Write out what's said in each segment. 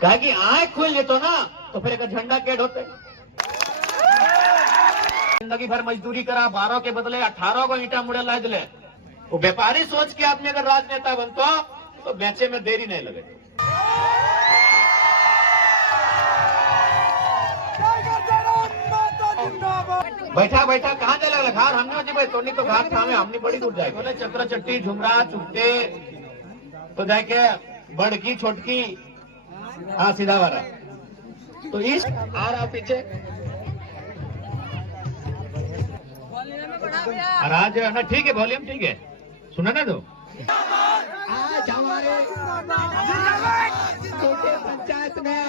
कहा कि आंख खोल लेतो ना तो फिर एक झंडा केड होते। जिंदगी भर मजदूरी करा, 12 के बदले 18 को ईटा मुड़े ला दिले। वो व्यापारी सोच के आदमी अगर राजनेता बनतो तो बेचे में देरी नहीं लगे। बैठा बैठा कहाँ चला लगा घर हमने जी भाई तोनी तो घाट थामे हमने बड़ी दूर जाए बोले चक्र चट्टी झुमरा चुपते तो जाके बड़की छोटकी हाँ सीधा वाला तो इस आ रहा पीछे आज ना ठीक है वॉल्यूम ठीक है सुना ना तो आज हमारे छोटे पंचायत में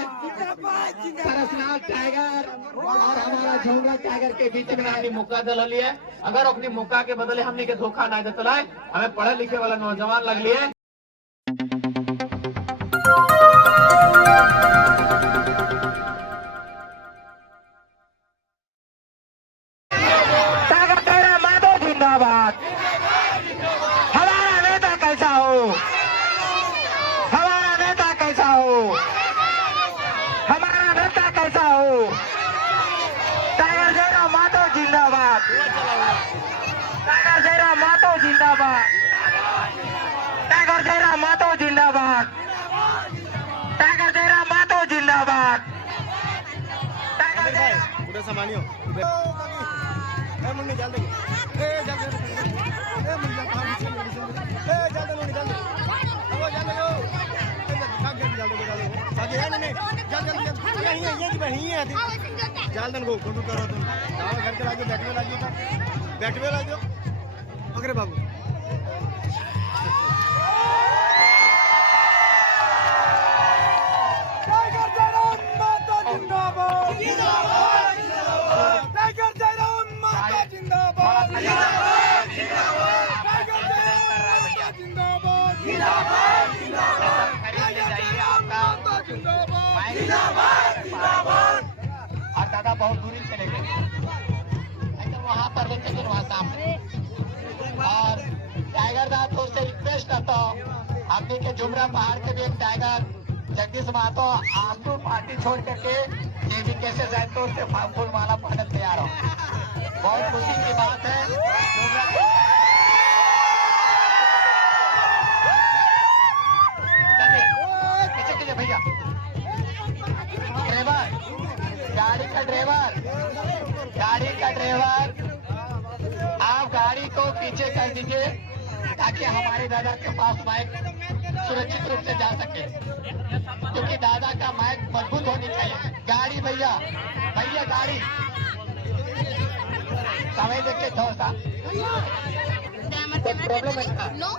सरसनाथ टाइगर और हमारा झोंगा टाइगर के बीच में हमने मौका दल लिया। अगर अपनी मौका के बदले हमने के धोखा ना देता है, हमें पढ़े लिखे वाला नौजवान लग लिए। हमारा नेता कैसा हो, हमारा नेता कैसा हो, हमारा नेता कैसा हो। टाइगर जयराम मातो जिंदाबाद, टाइगर जयराम मातो जिंदाबाद, टाइगर जयराम मातो जिंदाबाद, टाइगर जयराम मातो जिंदाबाद, टाइगर जयराम। उधर सामान्य मुन्नी जल्दी जल्द को करो तुम घर के लागे बैठवे लागे अरे बाबू और दादा बहुत दूरी चले गए वहाँ पर वहाँ सामने और टाइगर दादा तो उससे रिक्वेस्ट करता हूँ हमने के जुमरा पहाड़ के भी एक टाइगर जगदीश महतो आंसू पार्टी छोड़ करके ये भी कैसे जैतून से फूल माला पहनने तैयार हो। बहुत खुशी की बात है। भैया ड्राइवर गाड़ी का ड्राइवर आप गाड़ी को पीछे कर दीजिए ताकि हमारे दादा के पास माइक सुरक्षित रूप से जा सके क्योंकि दादा का माइक मजबूत होनी चाहिए। गाड़ी भैया गाड़ी समय देखे थोड़ा सा प्रॉब्लम है नो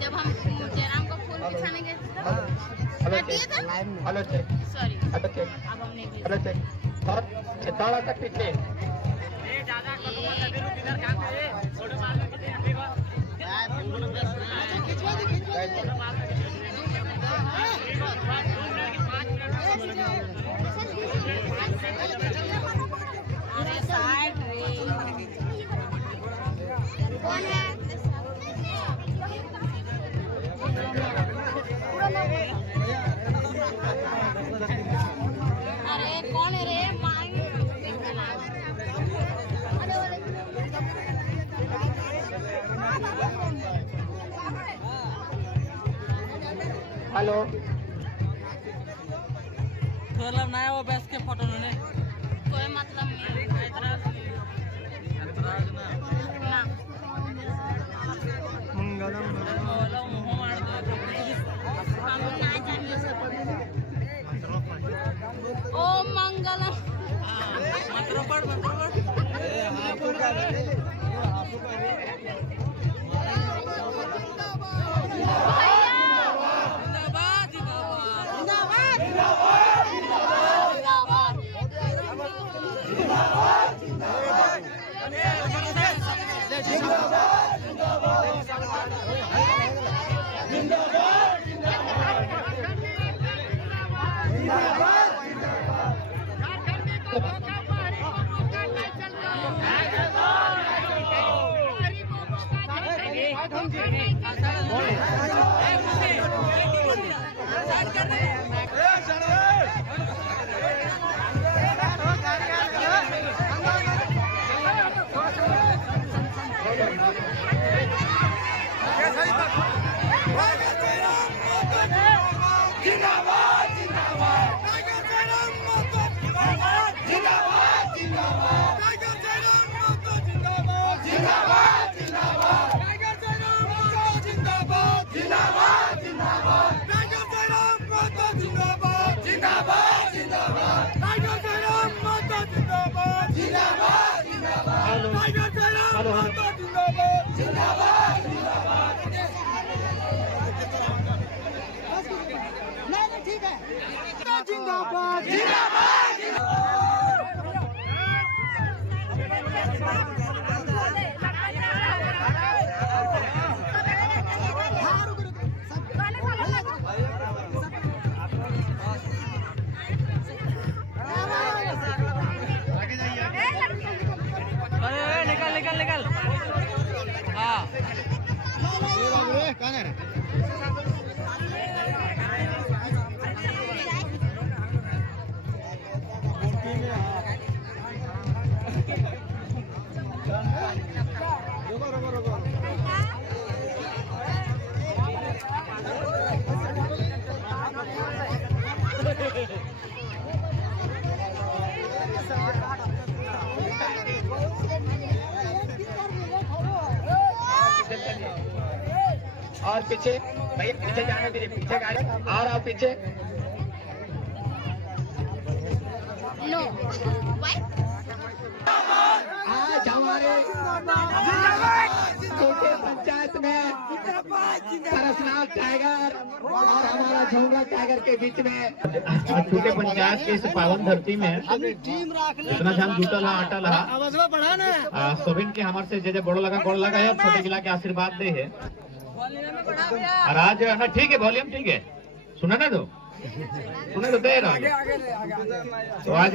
जब हम जयराम को फूल बिछाने गए hello check sorry hello check अब हमने हेलो चेक और थोड़ा सा पीछे अरे साइड कौन है अरे कौन है रे हेलो मतलब नया वो बेस के फोटो ने कोई मतलब नहीं ना मंगलम हम ना जानिए ओ मंगलम जिंदाबाद अरे निकल निकल निकल। हाँ कौन है और पीछे भैया, पीछे जाने दीजिए, पीछे गाड़ी और आओ पीछे। नो व्हाई आज हमारे छोटे पंचायत में सरसनाथ टाइगर और हमारा झोंगा टाइगर के बीच में आज छोटे पंचायत के इस पावन धरती में इतना जान जुटा ला आटा ला आवाज बढ़ा ना सोबिन के हमारे से जे बड़ो लगा गोड़ लगा है और छोटे जिला के आशीर्वाद दे है। और आज ना ठीक है, वॉल्यूम ठीक है, सुना ना तो सुना तो दे रहा। तो आज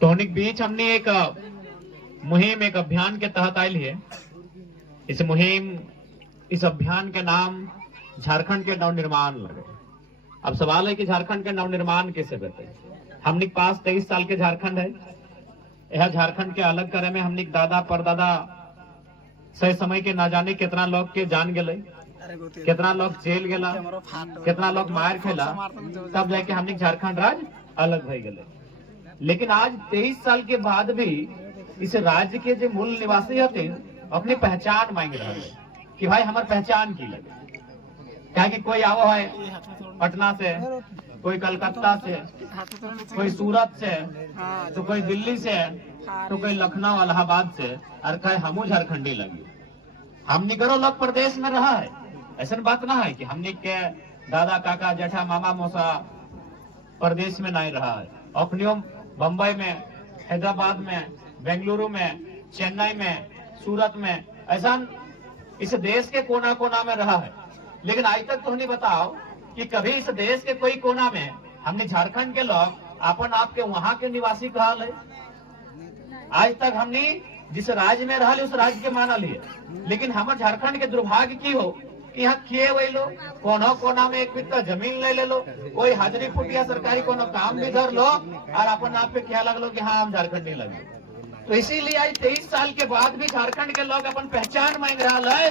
टॉनिक बीच हमने एक मुहिम, एक अभियान के तहत आई है। इस मुहिम, इस अभियान के नाम झारखंड के नवनिर्माण लगे। अब सवाल है कि झारखंड के नवनिर्माण कैसे बते। हमने पास 23 साल के झारखंड है। यह झारखंड के अलग करे में हमने दादा परदादा सही समय के ना जाने कितना लोग के जान गए, कितना लोग जेल गेला, कितना लोग मार खेला, तब जाके हमने झारखंड राज्य अलग भई गए। लेकिन आज 23 साल के बाद भी इस राज्य के जो मूल निवासी होते अपनी पहचान मांग रहे हैं कि भाई हमारी पहचान की लगे। क्या कि कोई आवो है पटना से, कोई कलकत्ता से, कोई सूरत से, तो कोई दिल्ली से, तो कोई लखनऊ इलाहाबाद से, और कहे हमू झारखंडी लगी। हमने करो लोग प्रदेश में रहा है, ऐसा बात ना है कि हमने के दादा काका जेठा मामा मौसा प्रदेश में नहीं रहा है। अपनियों बम्बई में, हैदराबाद में, बेंगलुरु में, चेन्नई में, सूरत में, ऐसा इस देश के कोना कोना में रहा है। लेकिन आज तक तो नहीं बताओ कि कभी इस देश के कोई कोना में हमने झारखंड के लोग अपन आप के वहां के निवासी कहा है। आज तक हमने जिस राज्य में रहा उस राज्य के माना लिए। लेकिन हमारे झारखंड के दुर्भाग्य की हो कि यहाँ किए वही लो, कोनो कोना में एक बित्ता जमीन ले लो, कोई हाजरी फुटिया सरकारी कोनो काम भी धर लो और अपन आप पे क्या लगलो कि हाँ हम झारखंडी लगे। तो इसीलिए आज 23 साल के बाद भी झारखंड के लोग अपन पहचान मांग रहा है।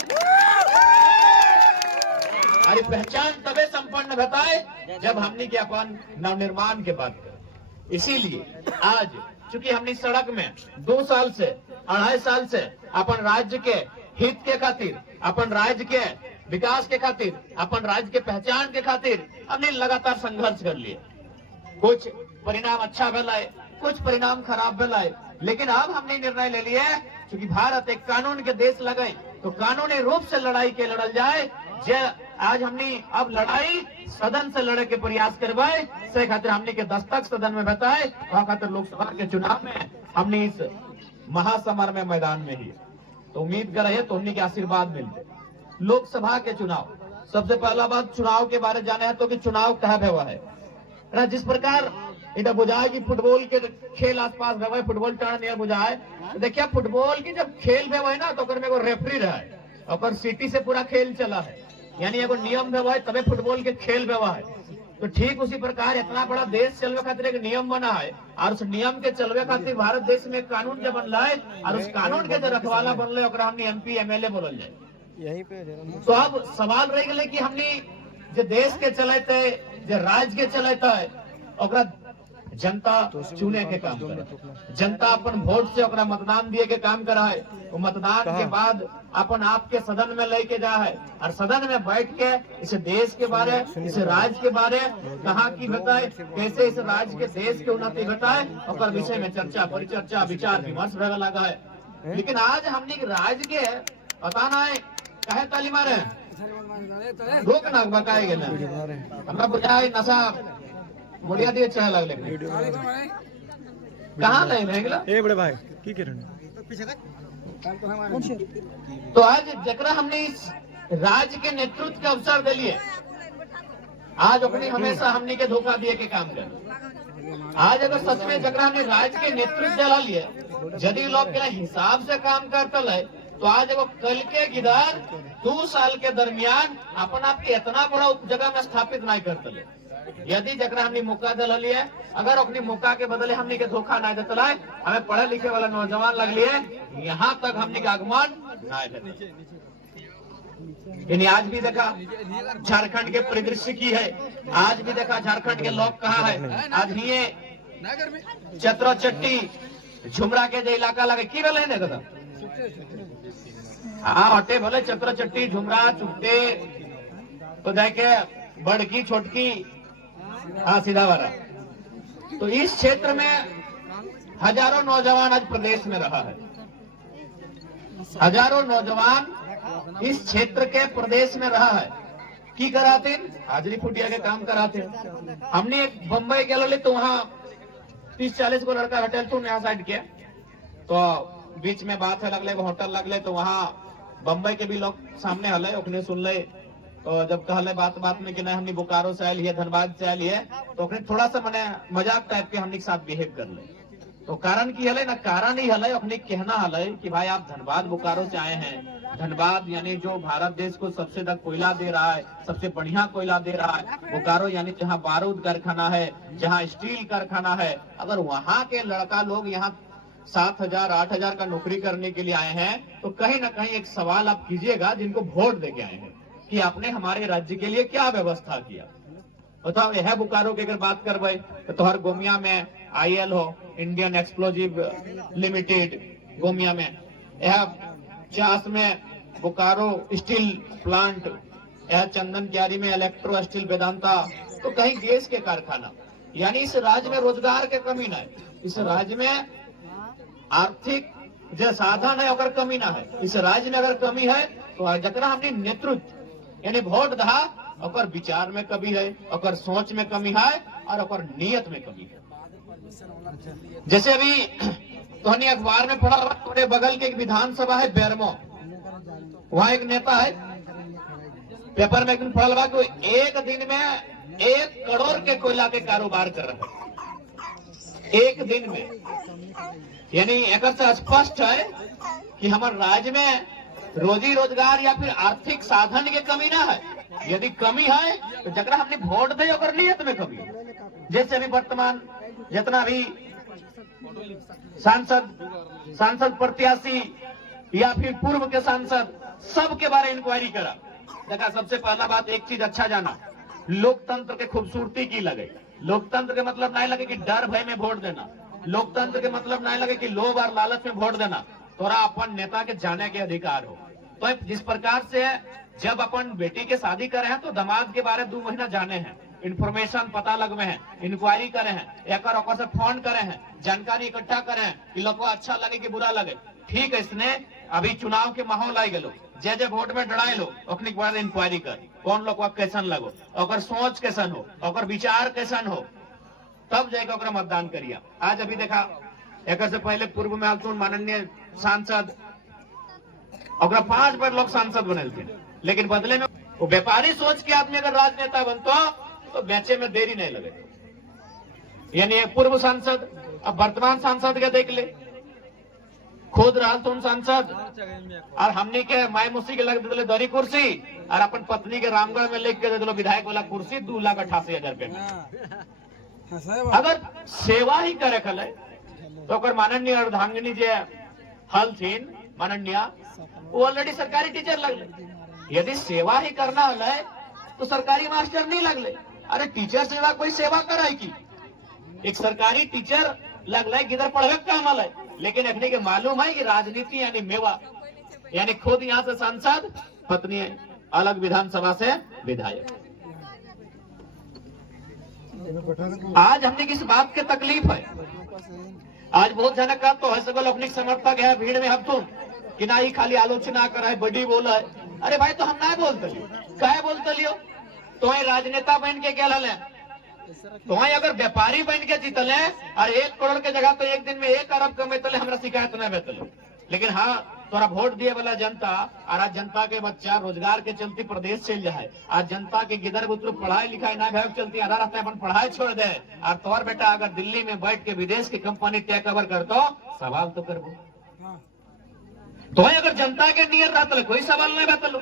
अरे पहचान तबे संपन्न बताए जब हमने के अपन नवनिर्माण के बात करें। इसीलिए आज चूंकि हमने सड़क में 2 साल से 2.5 साल से अपन राज्य के हित के खातिर, अपन राज्य के विकास के खातिर, अपन राज्य के पहचान के खातिर हमने लगातार संघर्ष कर लिए। कुछ परिणाम अच्छा भेला, कुछ परिणाम खराब भेला, लेकिन अब हमने निर्णय ले लिया है क्योंकि भारत एक कानून के देश लगे तो कानूनी रूप से लड़ाई के लड़ल जाए। आज हमने अब लड़ाई सदन से लड़े के प्रयास करवाए, से खातिर हमने के दस्तक सदन में बताए, वहां खातिर लोकसभा के चुनाव में हमने इस महासमर में मैदान में ही तो उम्मीद कर रहे तो हमने के आशीर्वाद मिलते। लोकसभा के चुनाव, सबसे पहला बात चुनाव के बारे जाने है तो कि चुनाव कहा हुआ है। जिस प्रकार इधर बुझाए कि फुटबॉल के खेल आसपास भे फुटबॉल टर्न नियर बुझाए, तो देखिए फुटबॉल की जब खेल भे ना तो में एगो रेफरी रहे और सिटी से पूरा खेल चला है, यानी एगो नियम भे तबे फुटबॉल के खेल भे है। तो ठीक उसी प्रकार इतना बड़ा देश चलवे खातिर एक नियम बना है और उस नियम के चलवे खातिर भारत देश में कानून जो बनला है और उस कानून के जो रखवाला बनल हमने MP MLA बोलल जाए। यही पे तो अब सवाल रह गए कि हमने जो देश के चलते, जो राज्य के चलते जनता चुने के काम करे, जनता अपन वोट से मतदान दिए के काम करा है। वो मतदान के बाद अपन आपके सदन में लेके जा है और सदन में बैठ के इस देश के बारे, इस राज्य के बारे कहाँ की बताए, कैसे इस राज्य के देश के उन्नति बताए और विषय में चर्चा परिचर्चा विचार विमर्श रह लगा है। लेकिन आज हमने राज्य के पता ना है कहे ताली मारे रोक ना बकाए गए ना, हमरा बुझाए नशा मुड़िया दिए चाहे लगले कहाँ लाइन है गिला? ए बड़े भाई की करें तो आज जकरा हमने इस राज्य के नेतृत्व के अवसर दिलिए, आज अपनी हमेशा हमने के धोखा दिए के काम कर। आज अगर सच में जकरा हमने राज्य के नेतृत्व दिला लिए, यदि लोग के हिसाब से काम करते है, तो आज वो कल के गिदार 2 साल के दरमियान अपन आप के इतना बड़ा जगह में स्थापित नहीं करते ले। यदि जकरा हमने मौका दिला लिए, अगर अपनी मौका के बदले हमने के धोखा नहीं देता है, हमें पढ़े लिखे वाला नौजवान लग लिए यहाँ तक हमने का आगमन नहीं देते। आज भी देखा झारखंड के परिदृश्य की है, आज भी देखा झारखंड के लोग कहाँ है। आज ये चतरा चट्टी झुमरा के जो इलाका लगे की बोले है ना, हाँ हटे भले चतरा चट्टी झुमरा चुपते तो देखे बड़की छोटकी, हाँ सीधा वाला। तो इस क्षेत्र में हजारों नौजवान आज प्रदेश में रहा है, हजारों नौजवान इस क्षेत्र के प्रदेश में रहा है। की कराते हाजरी फुटिया के काम कराते। हमने एक बम्बई के ले तो वहाँ 30-40 को लड़का होटल तो यहाँ साइड के, तो बीच में बात है लगले होटल लगले, तो वहाँ बम्बई के भी लोग सामने हले ओखने सुन ले। तो जब कहले बात में कि नहीं हमने बोकारो से आयल है, धनबाद से आयल है, तो ओखने थोड़ा सा मने मजाक टाइप के हमने साथ बिहेव कर ले। तो कारण की हले ना, कारण ही हले अपने कहना हले कि भाई आप धनबाद बोकारो से आए हैं। धनबाद यानी जो भारत देश को सबसे ज्यादा कोयला दे रहा है, सबसे बढ़िया कोयला दे रहा है। बोकारो यानी जहाँ बारूद कारखाना है, जहाँ स्टील कारखाना है। अगर वहाँ के लड़का लोग यहाँ 7,000-8,000 का नौकरी करने के लिए आए हैं, तो कहीं ना कहीं एक सवाल आप कीजिएगा जिनको वोट देके आए हैं कि आपने हमारे राज्य के लिए क्या व्यवस्था किया। बताओ यह बोकारो की अगर बात करवे तो तोहर गोमिया में IL हो, इंडियन एक्सप्लोजिव लिमिटेड गोमिया में, यह चास में बोकारो स्टील प्लांट, यह चंदन क्यारी में इलेक्ट्रो स्टील वेदांता। तो कहीं गैस के कारखाना, यानी इस राज्य में रोजगार के कमी न है, इस राज्य में आर्थिक जो साधन है अगर कमी ना है, इस राज्य में अगर कमी है तो जकरा हमने नेतृत्व यानी वोट दहा और विचार में कमी है, और सोच में कमी है, और और नियत में कमी है। जैसे अभी तो हमने अखबार में पढ़ा, थोड़े बगल के एक विधानसभा है बेरमो, वहाँ एक नेता है, पेपर में एक दिन पढ़ा कि एक दिन में 1 करोड़ के कोयला के कारोबार कर रहे हैं, एक दिन में। यानी एक से स्पष्ट है कि हमारे राज्य में रोजी रोजगार या फिर आर्थिक साधन की कमी ना है। यदि कमी है तो जकरा हमने वोट दे और नियत में कमी है। जैसे अभी वर्तमान जितना भी सांसद प्रत्याशी या फिर पूर्व के सांसद, सबके बारे इंक्वायरी करा। देखा सबसे पहला बात एक चीज अच्छा जाना, लोकतंत्र के खूबसूरती की लगे। लोकतंत्र के मतलब नहीं लगे कि डर भय में वोट देना, लोकतंत्र के मतलब नहीं लगे कि लोभ और लालच में वोट देना। तोरा अपन नेता के जाने के अधिकार हो। तो जिस प्रकार से जब अपन बेटी के शादी करे हैं तो दामाद के बारे 2 महीना जाने हैं, इंफॉर्मेशन पता लगवे हैं, इंक्वायरी करे हैं, एक से फोन करे हैं, जानकारी इकट्ठा करे हैं कि लोग को अच्छा लगे कि बुरा लगे। ठीक है, इसने अभी चुनाव के माहौल आई गलो, जे वोट में डराए लो अपने बाद इंक्वायरी कर, कौन लोग कैसन लगो, और सोच कैसन हो, और विचार कैसन हो, तब जाकर मतदान करिए। आज अभी देखा एक से पहले पूर्व में आलतून माननीय सांसद और 5 बार लोग सांसद बने थे, लेकिन बदले में वो व्यापारी सोच के आदमी अगर राजनेता बनता तो बेचे में देरी नहीं लगे। यानी पूर्व सांसद अब वर्तमान सांसद के देख ले, खुद रहल सांसद और हमनी के माई मुसी के लग दे दरी कुर्सी, और अपन पत्नी के रामगढ़ में लिख के दे दो विधायक वाला कुर्सी 2,88,000 रुपए में। अगर सेवा ही करे खले तो अगर माननीय अर्धांगिनी जे हल थीन माननीय, वो ऑलरेडी सरकारी टीचर लगले। यदि सेवा ही करना है तो सरकारी मास्टर नहीं लगले। अरे टीचर सेवा कोई सेवा कराई की, एक सरकारी टीचर लगले किधर पढ़वे काम है, लेकिन अखने के मालूम है कि राजनीति यानी मेवा, यानी खुद यहाँ से सांसद, पत्नी अलग विधानसभा से विधायक। आज हमने किस बात की तकलीफ है, आज बहुत जन का तो है सगल अपने समर्थक है भीड़ में हम तुम कि ना ही खाली आलोचना कराए बड़ी बोला है। अरे भाई तो हम ना बोलते लियो, क्या बोलते लियो, तो राजनेता बन के क्या ले तो वहीं अगर व्यापारी बन के जीतले और 1 करोड़ के जगह तो एक दिन में 1 अरब कमेतले, हमरा शिकायत नहीं बेतले। लेकिन हाँ, तोरा वोट दिए वाला जनता और आज जनता के बच्चा रोजगार के चलती प्रदेश चल जाए, आज जनता के गिदर बुतरू पढ़ाई लिखाई ना भे चलती आधा रास्ते अपन पढ़ाई छोड़ दे, और तोर बेटा अगर दिल्ली में बैठ के विदेश की कंपनी टेक ओवर कर दो, सवाल तो करबो। तो अगर जनता के नियर रहते कोई सवाल नहीं बतलो।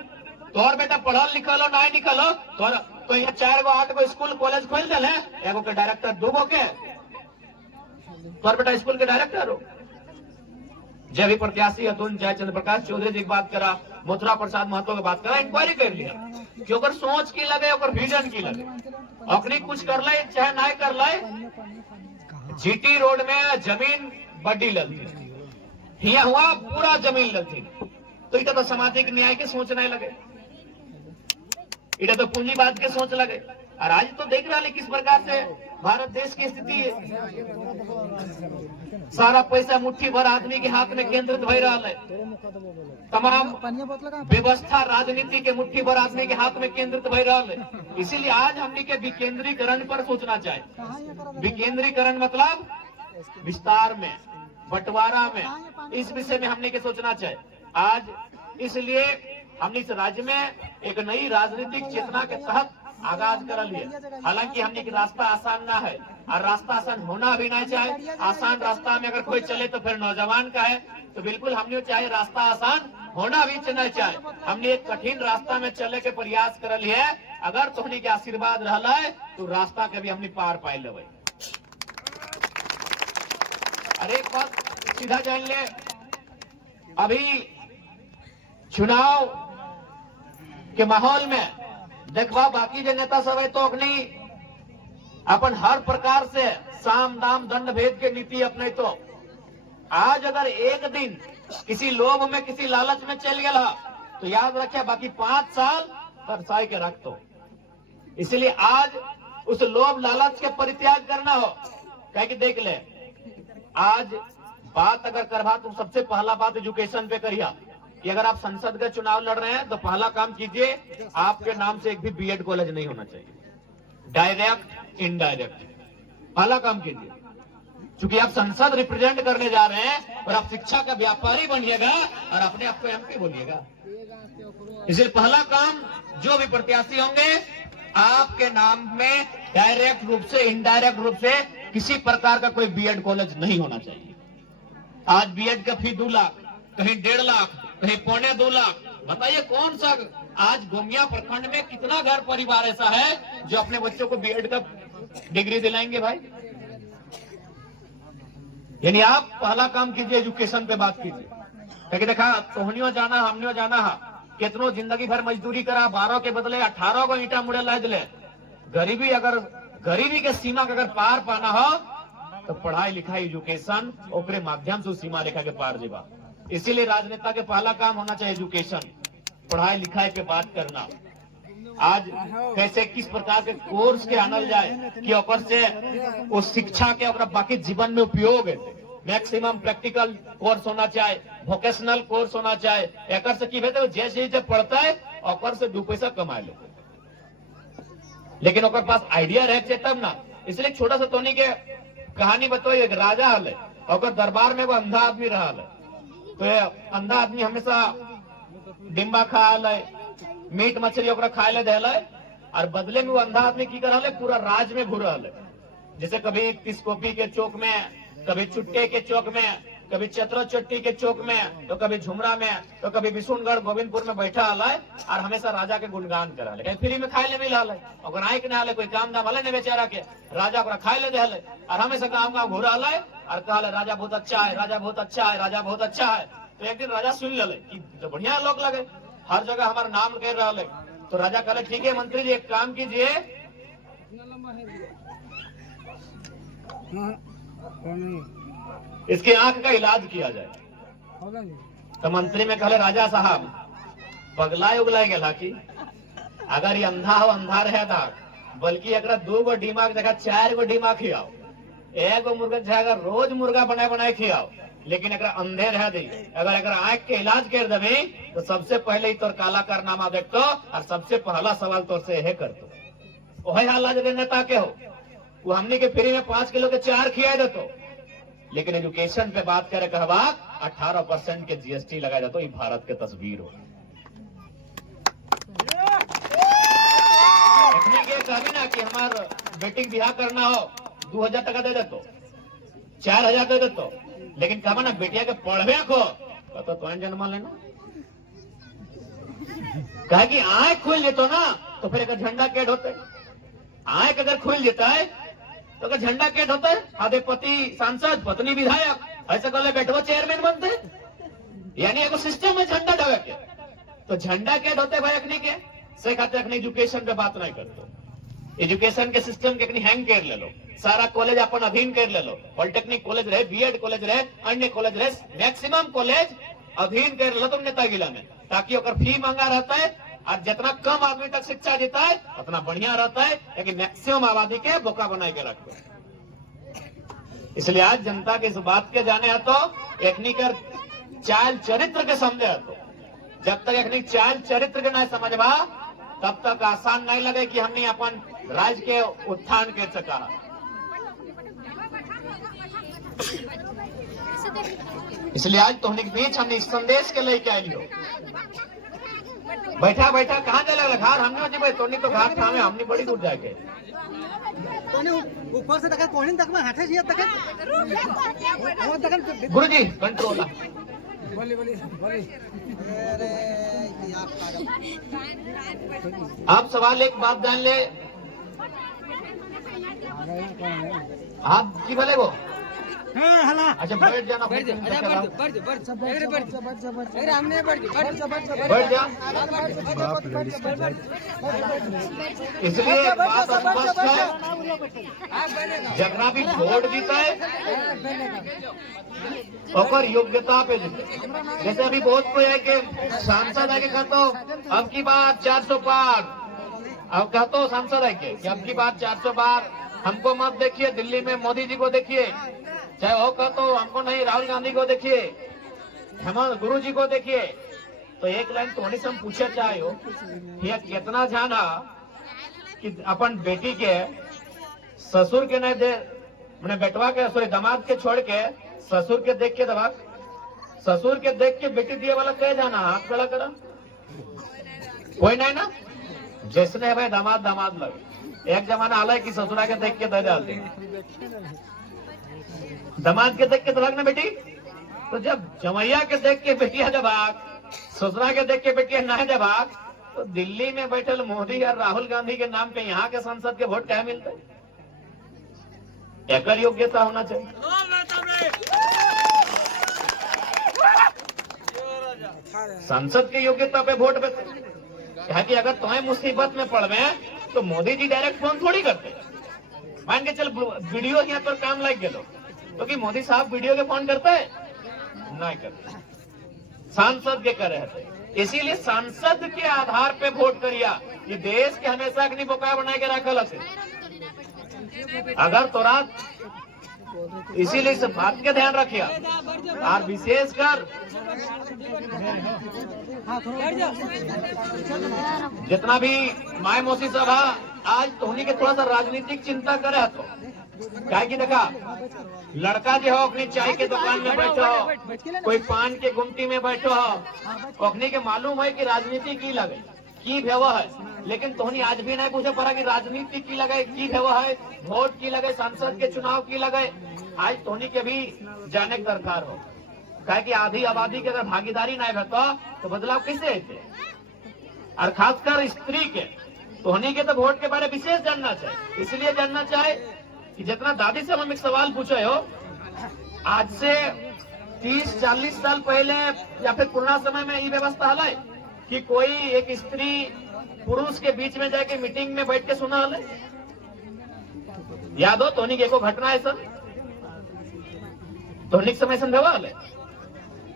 तोर बेटा पढ़ल लिखल हो नहीं लिखल हो, तो यहाँ 4 गो 8 गो स्कूल कॉलेज खोल दिल है, एगो के डायरेक्टर 2 गो के, तोर बेटा स्कूल के डायरेक्टर हो। जब भी प्रत्याशी अतुल चाहे चंद्र प्रकाश चौधरी जी की बात करा, मथुरा प्रसाद महतो की बात करा, इंक्वायरी कर लिया कि ओकर सोच की लगे, ओकर विजन की लगे, अखनी कुछ कर ले चाहे नहीं कर ले। जीटी रोड में जमीन बड़ी लगी, हिया हुआ पूरा जमीन लगती, तो इतना तो सामाजिक न्याय के सोच नहीं लगे, इधर तो पूंजीवाद के सोच लगे। और आज तो देख रहा है किस प्रकार से भारत देश की स्थिति है। सारा पैसा मुट्ठी भर आदमी के हाथ में केंद्रित हो रहा है, तमाम व्यवस्था राजनीति के मुट्ठी भर आदमी के हाथ में केंद्रित हो रहा है। इसीलिए आज हमने के विकेंद्रीकरण पर सोचना चाहिए। विकेंद्रीकरण मतलब विस्तार में, बंटवारा में, इस विषय में हमने के सोचना चाहिए आज। इसलिए हमने इस राज्य में एक नई राजनीतिक चेतना के तहत आगाज कर लिया। हालांकि हमने की रास्ता आसान ना है, और रास्ता आसान होना भी नहीं चाहिए। आसान रास्ता में अगर कोई चले तो फिर नौजवान का है, तो बिल्कुल हमने चाहे रास्ता आसान होना भी नहीं चाहिए। हमने एक कठिन रास्ता में चले के प्रयास कर लिया। अगर तोहनी के आशीर्वाद रहला है तो रास्ता के भी हमने पार पाए लेवे। अरे एक बात सीधा जान ले, अभी चुनाव के माहौल में देखवा बाकी जो नेता सब है तो अपनी अपन हर प्रकार से साम दाम दंड भेद के नीति अपने। तो आज अगर एक दिन किसी लोभ में, किसी लालच में चल गया तो याद रखे बाकी 5 साल तरसाई के रख दो। इसलिए आज उस लोभ लालच के परित्याग करना हो। कह के देख ले, आज बात अगर करवा तो सबसे पहला बात एजुकेशन पे करिए कि अगर आप संसद का चुनाव लड़ रहे हैं तो पहला काम कीजिए, आपके नाम से एक भी बीएड कॉलेज नहीं होना चाहिए, डायरेक्ट इनडायरेक्ट पहला काम कीजिए। क्योंकि आप संसद रिप्रेजेंट करने जा रहे हैं और आप शिक्षा का व्यापारी बनिएगा और अपने आप को एमपी बोलिएगा। इसलिए पहला काम जो भी प्रत्याशी होंगे आपके नाम में डायरेक्ट रूप से, इनडायरेक्ट रूप से किसी प्रकार का कोई बीएड कॉलेज नहीं होना चाहिए। आज बीएड का फी 2 लाख, कहीं 1.5 लाख, कहीं 2.25 लाख। बताइए कौन सा आज गोमिया प्रखंड में कितना घर परिवार ऐसा है जो अपने बच्चों को बीएड का डिग्री दिलाएंगे भाई? यानी आप पहला काम कीजिए, एजुकेशन पे बात कीजिए। क्योंकि देखा तोहनियो जाना हमनियो जाना है, कितनों जिंदगी भर मजदूरी करा, 12 के बदले 18 को ईटा मुड़े ला दिले। गरीबी अगर गरीबी के सीमा का अगर पार पाना हो तो पढ़ाई लिखाई एजुकेशन ओकरे माध्यम से उस सीमा रेखा के पार जीवा। इसीलिए राजनेता के पहला काम होना चाहिए एजुकेशन, पढ़ाई लिखाई पे बात करना। आज कैसे किस प्रकार के कोर्स के आनल जाए कि ओकर से उस शिक्षा के ओकरा बाकी जीवन में उपयोग है। मैक्सिमम प्रैक्टिकल कोर्स होना चाहिए, वोकेशनल कोर्स होना चाहिए। एक से की भेते जैसे जब पढ़ता है ओकर से 2 पैसा कमा ले, लेकिन ओकर पास आइडिया रहे तब ना। इसलिए छोटा सा तोनी के कहानी बताओ। एक राजा हल, ओकर दरबार में वो अंधा आदमी रहा है। तो अंधा आदमी हमेशा डिम्बा खा ले, मीट मछली ओकरा खाए ले दे, और बदले में वो अंधा आदमी की कर पूरा राज में घूर रहा। जैसे कभी तिस्कोपी के चौक में, कभी चुट्टे के चौक में, कभी चतरा चट्टी के चौक में, तो कभी झुमरा में, तो कभी विशुनगढ़ गोविंदपुर में बैठा है और हमेशा राजा के गुणगान करा ले। फ्री में खाए ले मिला है, और आय के ना कोई काम दाम हले बेचारा के राजा को खाए ले दे और हमेशा गाँव गाँव घूरा है और कहा राजा बहुत अच्छा है, राजा बहुत अच्छा है, राजा बहुत अच्छा है। तो एक दिन राजा सुन ले कि तो बढ़िया लोग लगे, हर जगह हमारा नाम कह रहा है। तो राजा कहले ठीक है मंत्री जी, एक काम कीजिए, इसके आंख का इलाज किया जाए। तो मंत्री में कहले राजा साहब पगलाए उगलाए गया कि अगर ये अंधा हो अंधा रहे था, बल्कि एक 2 गो दिमाग जगह 4 गो दिमाग खियाओ, 1 गो मुर्गा जगह रोज मुर्गा बनाए बनाए खियाओ, लेकिन अगर अंधे रह दी, अगर आंख के इलाज कर देवे तो सबसे पहले ही तोर काला कारनामा देखतो और सबसे पहला सवाल तोर से यह करतो। वही हाल आज नेता के हो। वो हमने के फ्री में 5 किलो के 4 खिया देतो। लेकिन एजुकेशन पे बात करे कहवा 18% के जीएसटी लगाया जातो। ये भारत के तस्वीर हो कभी ना कि हमार बेटी बिहार करना हो 2000 टका दे देतो, 4000 दे देतो, लेकिन कहा ना बेटिया के पढ़वे को तो जन्म लेना कहा कि आंख खुल जेतो ना तो फिर एक झंडा कैद होते। आंख अगर खुल जेता है तो अगर झंडा कैद होता है। आधे पति सांसद पत्नी विधायक ऐसे कहले बैठो चेयरमैन बनते, यानी एगो सिस्टम है झंडा डावे के। तो झंडा कैद होते भाई अखनी के से खाते अखनी एजुकेशन पे बात नहीं करते। एजुकेशन के सिस्टम के अखनी हैंग कर ले लो, सारा कॉलेज अपन अधीन कर ले लो। पॉलिटेक्निक कॉलेज रहे, बीएड कॉलेज रहे, अन्य कॉलेज रहे, मैक्सिमम कॉलेज अधीन कर लो तुम नेतागिला में, ताकि ओकर फी महंगा रहता है और जितना कम आदमी तक शिक्षा देता है उतना बढ़िया रहता है, लेकिन मैक्सिमम आबादी के बोका बना के रखो। इसलिए आज जनता के इस बात के जाने है तो एकनी कर चाल चरित्र के समझे तो जब तक एकनी चाल चरित्र के नहीं समझवा तब तक आसान नहीं लगे कि हमने अपन राज्य के उत्थान कर सका। इसलिए आज तो बीच हमने इस संदेश के लेके आई हो। बैठा बैठा कहाँ चला घर हमने जी भाई तोनी तो घाट थामे हमने बड़ी दूर जाके ऊपर से देखा कोहिन तक में हाथे जिया तक गुरुजी कंट्रोल आप सवाल एक बात जान ले आप की भले वो अच्छा बैठ जाना बैठ जा इसलिए बात स्पष्ट है जगना भी वोट जीता है और योग्यता पे जीते। जैसे अभी बहुत कोई है कि सांसद है कि कहते अब की बात 400 पार, अब कहते हो सांसद है कि अब की बात 400 पार हमको मत देखिए, दिल्ली में मोदी जी को देखिए, चाहे वो कहते हो हमको नहीं राहुल गांधी को देखिए, हेमंत गुरु जी को देखिए। तो एक लाइन तो से हम पूछे चाहे हो ये कितना जाना कि अपन बेटी के ससुर के नहीं दे मैंने बेटवा के सॉरी दामाद के छोड़ के ससुर के देख के दबा ससुर के देख के बेटी दिए वाला कह जाना हाथ खड़ा करा कोई नहीं ना। जिसने भाई दामाद दामाद लगे एक जमाना आला है कि ससुरा के देख के दे डालते दामाद के देख के दबाग ना बेटी। तो जब जमैया के देख के बेटिया दबाग ससुरा के देख के बेटिया ना दबाग तो दिल्ली में बैठल मोदी और राहुल गांधी के नाम पे यहाँ के सांसद के वोट क्या मिलता है? एक योग्यता होना चाहिए। संसद की योग्यता पे वोट पे कि अगर तुम्हें मुसीबत में पड़ गए तो मोदी जी डायरेक्ट फोन थोड़ी करते। मान के चल वीडियो यहाँ पर काम लग गए तो कि मोदी साहब वीडियो के फोन करते हैं नहीं करते, सांसद के करे थे। इसीलिए सांसद के आधार पे वोट करिया। ये देश के हमेशा नहीं बोका बना के रखल है। अगर तोरा इसीलिए इस बात के ध्यान रखिया और विशेषकर जितना भी माय मौसी सभा आज तोहनी के थोड़ा सा राजनीतिक चिंता करे तो क्या की देखा लड़का जो हो अपनी चाय के दुकान में बैठो हो, कोई पान के गुमटी में बैठो हो, अपनी के मालूम है कि राजनीति की लगे की व्यवहार है, लेकिन तोहनी आज भी नहीं पूछे पड़ा कि राजनीति की लगे की व्यवहार है, वोट की लगे, संसद के चुनाव की लगे। आज तोहनी के भी जाने की दरकार हो क्या कि आधी आबादी की अगर भागीदारी नहीं रहता तो बदलाव कैसे होते। और खासकर स्त्री के तोहनी के तो वोट के बारे में विशेष जानना चाहिए। इसलिए जानना चाहे कि जितना दादी से हम एक सवाल पूछे हो आज से 30-40 साल पहले या फिर पुराना समय में ये व्यवस्था है कि कोई एक स्त्री पुरुष के बीच में जाके मीटिंग में बैठ के सुना है? याद हो तोहनी के को घटना है सर तोहनी के समय समझवा है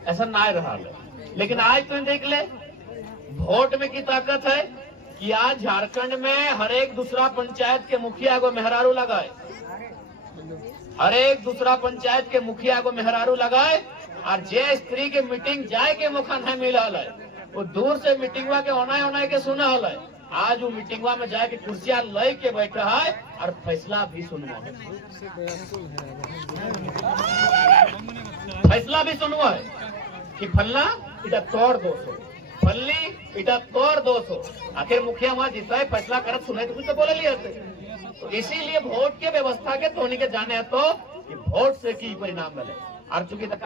ऐसा ना रहा है। लेकिन आज तुम देख ले वोट में की ताकत है कि आज झारखंड में हर एक दूसरा पंचायत के मुखिया को मेहरारू लगाए, हर एक दूसरा पंचायत के मुखिया को मेहरारू लगाए और जे स्त्री के मीटिंग जाए के मौका नहीं मिला है वो दूर से मीटिंगवा के होना के सुना है। आज वो मीटिंगवा में जाके कुर्सियां लय के बैठा है और फैसला भी सुनवा है, फैसला भी सुनवा है कि फलना इटा तोड़ 200, फलनी इटा तोड़ 200। आखिर मुखिया वहां जितना ही फैसला करत सुने तो कुछ तो बोले लिए थे। तो इसीलिए वोट के व्यवस्था के तोहनी के जाने है तो कि वोट से की परिणाम मिले। और चूंकि तक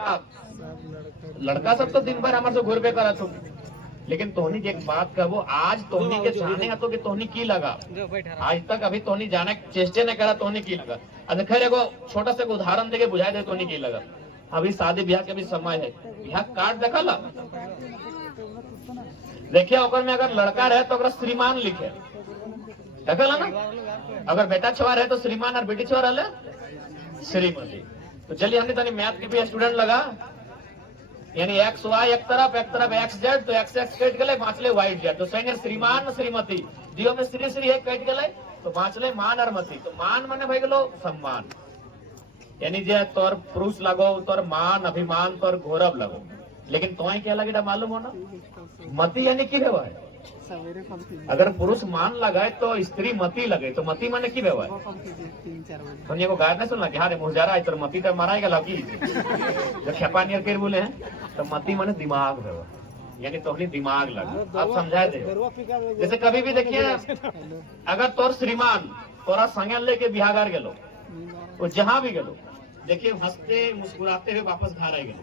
लड़का सब तो दिन भर हमारे से घूर पे करा तो, लेकिन तोहनी की एक बात कहबो, आज तोहनी के जाने है तो कि तोहनी की लगा, आज तक अभी तोहनी जाने चेष्टे न करा तोहनी की लगा। अब खैर एगो छोटा सा उदाहरण देके बुझाई दे तोहनी की लगा। अभी शादी ब्याह के भी समय है, ब्याह कार्ड देखा ला, देखिए ओकर में अगर लड़का रहे तो अगर श्रीमान लिखे देखा ला ना, अगर बेटा छुआ रहे तो श्रीमान और बेटी छुआ रहे श्रीमती। तो चलिए हमने तनी मैथ के भी स्टूडेंट लगा, यानी एक्स वाई एक तरफ एक्स जेड, तो एक्स एक्स कट गए बाँचले वाई जेड, तो संगे श्रीमान श्रीमती दियो में श्री श्री एक कट गए तो बाँचले मान और मती। तो मान माने भाई गलो सम्मान, यानी जे तोर पुरुष लगो तोर मान अभिमान तोर गौरव लगो। लेकिन तुम्हें क्या लगे मालूम हो ना, मती यानी की व्यवहार है। अगर पुरुष मान लगाए तो स्त्री मती लगे, तो मती माने की व्यवहार है। तो गाय ने सुनला कि हाँ रे मुहजारा है तो मती तो मारा गया की जो खेपा नियर कर बोले हैं, तो मती माने दिमाग व्यवहार, यानी तो अपनी दिमाग लगा। आप समझाए दे, जैसे कभी भी देखिए अगर तोर श्रीमान तोरा संज्ञान लेके बिहागार गेलो, वो जहां भी गेलो देखिए हंसते मुस्कुराते हुए वापस घर आ गेलो,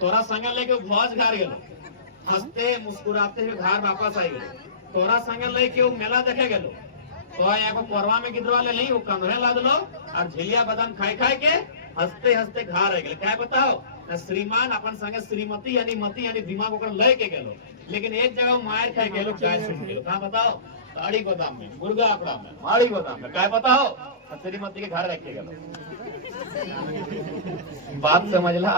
तोरा संज्ञान लेके भोज घर गेलो हंसते मुस्कुराते हुए घर वापस आई गेलो, तोरा संज्ञान लेके मेला देखे गेलो तो एगो कोरवा में गिदवा ले नहीं वो कंधे ला दलो और झिलिया बदन खाए खाए के हंसते हंसते घर आ गेलो। क्या बताओ ना, श्रीमान अपन संगे श्रीमती यानी मती यानी दिमाग ओकर ले के गेलो, लेकिन एक जगह मार खाए गेलो काय सुन गेलो। कहां बताओ, ताड़ी गोदाम में, मुर्गा अपड़ा में, माड़ी गोदाम में। क्या बताओ, श्रीमती के घर रखे गेलो। बात समझला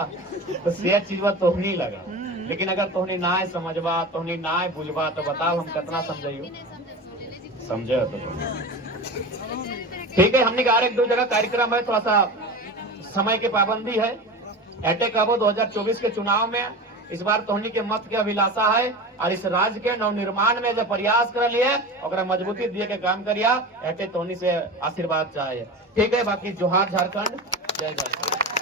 तो से चीज तोहनी लगा, लेकिन अगर तोहनी ना समझबा तोहनी ना बुझबा तो बताओ हम कितना समझाइयो, समझे तो ठीक है। हमने कहा एक दो जगह कार्यक्रम है, थोड़ा सा समय की पाबंदी है। एटेक अबो 2024 के चुनाव में इस बार तोहनी के मत के अभिलाषा है और इस राज्य के नवनिर्माण में जो प्रयास कर लिए और मजबूती दिए के काम करिया, एटे तोहनी से आशीर्वाद चाहिए। ठीक है, बाकी जोहार झारखंड, जय झारखंड।